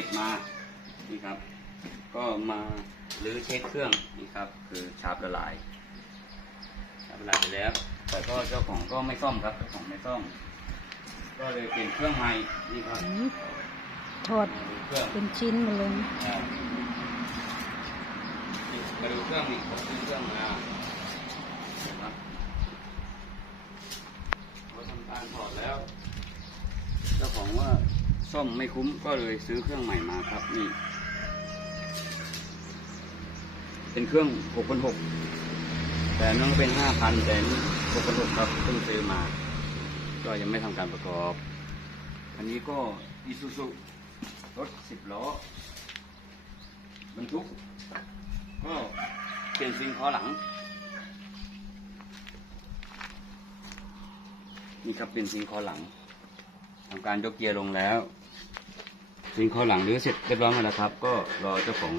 ปิดมานี่ครับ ก็มาลื้อเช็คเครื่องนี่ครับ คือชาร์ปละลายชาร์ปละลายไปแล้ว แต่ก็เจ้าของก็ไม่ซ่อมครับเจ้าของไม่ซ่อมก็เลยเปลี่ยนเครื่องใหม่นี่ครับอืมถอดมาดูเครื่องเป็นชิ้นมาเลยอ่านี่มาดูเครื่องนี่ผมซื้อเครื่องมานะครับเขาทำการถอดแล้ว เจ้าของว่า ซ่อมไม่คุ้มก็เลยซื้อเครื่องใหม่มาครับนี่ เป็นเครื่อง6.6แต่นั่นเป็น5,000แต่นี่6,600ครับเพิ่งซื้อมา ก็ยังไม่ทำการประกอบ อันนี้ก็อีซูซุรถสิบล้อบรรทุก ก็เปลี่ยนซิงคอหลัง นี่ครับเป็นซิงคอหลังทำการยกเกียร์ลงแล้ว ซิงคอหลังรื้อเสร็จเรียบร้อยหมดแล้วครับ ก็รอเจ้าของ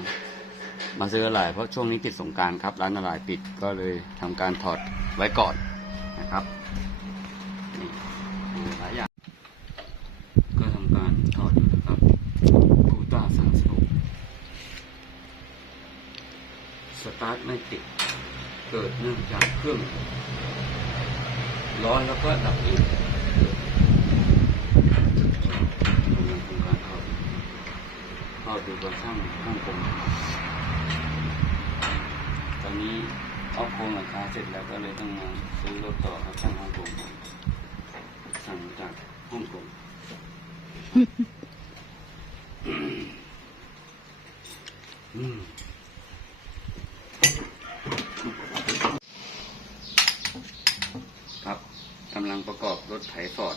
มาซื้ออะไรเพราะช่วงนี้ติดสงการครับ ร้านอะไรปิดก็เลยทำการถอดไว้ก่อนนะครับนี่ดูหลายอย่างก็ทำการถอดอยู่นะครับกูต้าสามสิบหกสตาร์ทไม่ติดเกิดเนื่องจากเครื่อง ร้อนแล้วก็ดับองกำลังทำการถอด ถอดดูกับช่างช่างผมตอนนี้เอาโครงหลังคาเสร็จแล้วก็เลยต้องมาซื้อรถต่อครับช่างฮ่องกงสั่งจากฮ่องกงอืมครับกำลังประกอบรถไถฟอร์ด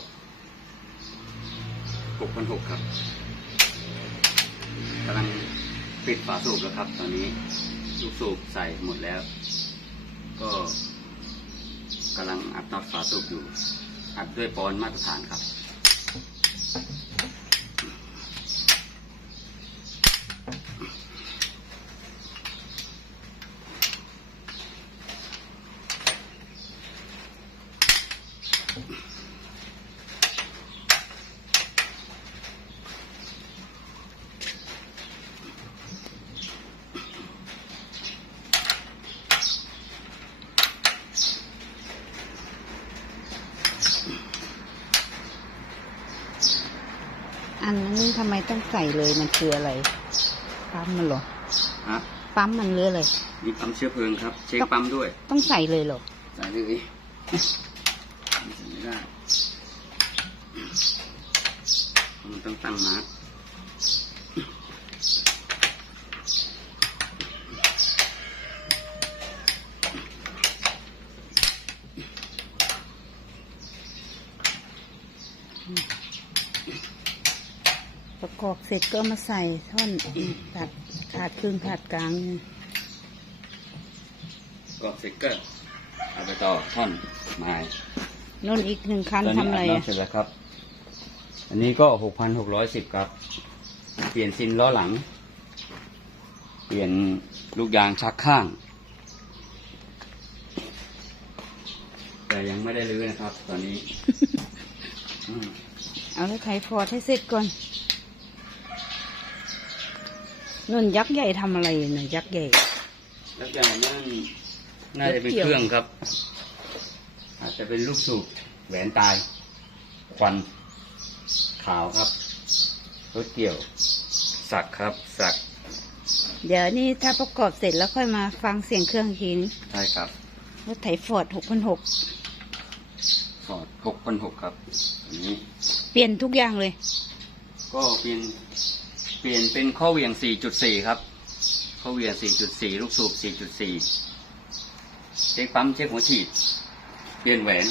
6,600ครับ กำลังปิดฝาสูบแล้วครับ ตอนนี้ลูกสูบใส่หมดแล้ว ก็กำลังอัดน็อตฝาสูบอยู่ อัดด้วยปอนมาตรฐานครับ อันนี้ทำไมต้องใส่เลยมันคืออะไร ปั๊มมันเหรอ ฮะปั๊มมันหรืออะไรมีปั๊มเชื้อเพลิงครับ เช็คปั๊มด้วยต้องใส่เลยเหรอ ใส่เลยไม่ได้มันต้องตั้งมาร์ก ประกอบเสร็จก็มาใส่ท่อนตัดขาดครึ่งขาดกลางเนี่ยก็สติกเกอร์เอาไปต่อท่อนไม้นุ่นอีกหนึ่งคันตอนนี้ทำอะไรอัดอะน้ำเสร็จแล้วครับ อันนี้ก็หกพันหกร้อยสิบครับ เปลี่ยนซินล้อหลัง เปลี่ยนลูกยางชักข้าง แต่ยังไม่ได้รื้อนะครับ ตอนนี้อืมเอาแล้วไขฟอร์ดให้เสร็จก่อน นุ่นยักษ์ใหญ่ทำอะไรอยู่เนี่ยยักษ์ใหญ่ แล้วอย่างนั้นน่าจะเป็นเครื่องครับ อาจจะเป็นลูกสูบแหวนตาย ควันขาวครับรถเกี่ยว สักครับ สัก เดี๋ยวนี่ถ้าประกอบเสร็จแล้วค่อยมาฟังเสียงเครื่องอีกทีนึงใช่ครับรถไถฟอร์ดหกพันหกฟอร์ดหกพันหกครับอันนี้ เปลี่ยนทุกอย่างเลย ก็เปลี่ยน เปลี่ยนเป็นข้อเหวี่ยง 4.4 ครับ ข้อเหวี่ยง 4.4 ลูกสูบ 4.4 เช็คปั๊มเช็คหัวฉีด เปลี่ยนแหวน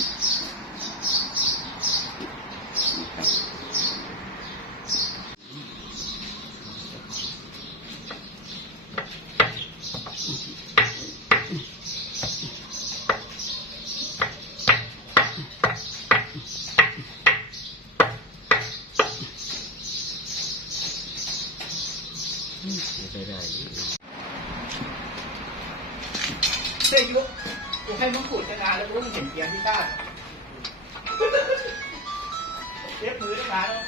ได้ได้เสื้อยุกูให้มึงขูดนานแล้วมึงเห็นเกียร์ที่บ้านเจ็บมือตั้งนานแล้ว